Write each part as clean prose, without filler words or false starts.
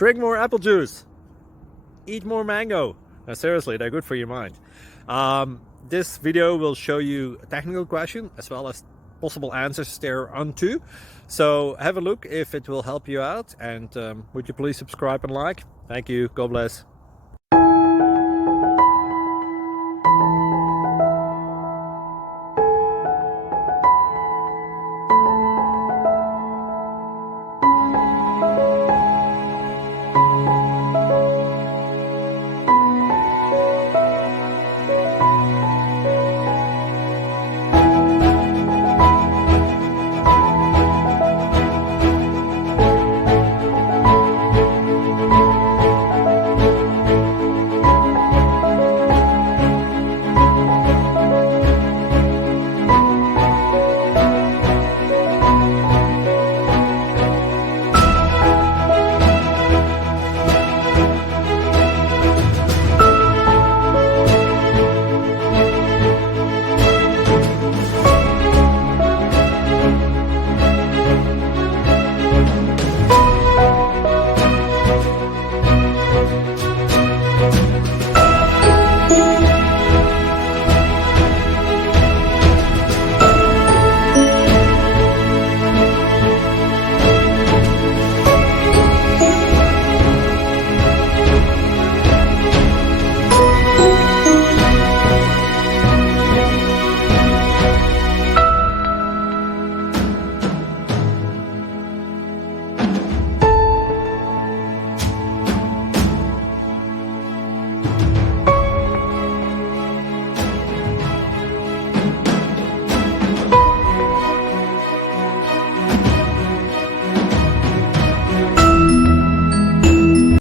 Drink more apple juice. Eat more mango. No, seriously, they're good for your mind. This video will show you a technical question as well as possible answers thereunto. So have a look if it will help you out, and would you please subscribe and like? Thank you. God bless.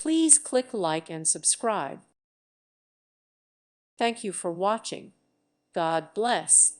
Please click like and subscribe. Thank you for watching. God bless.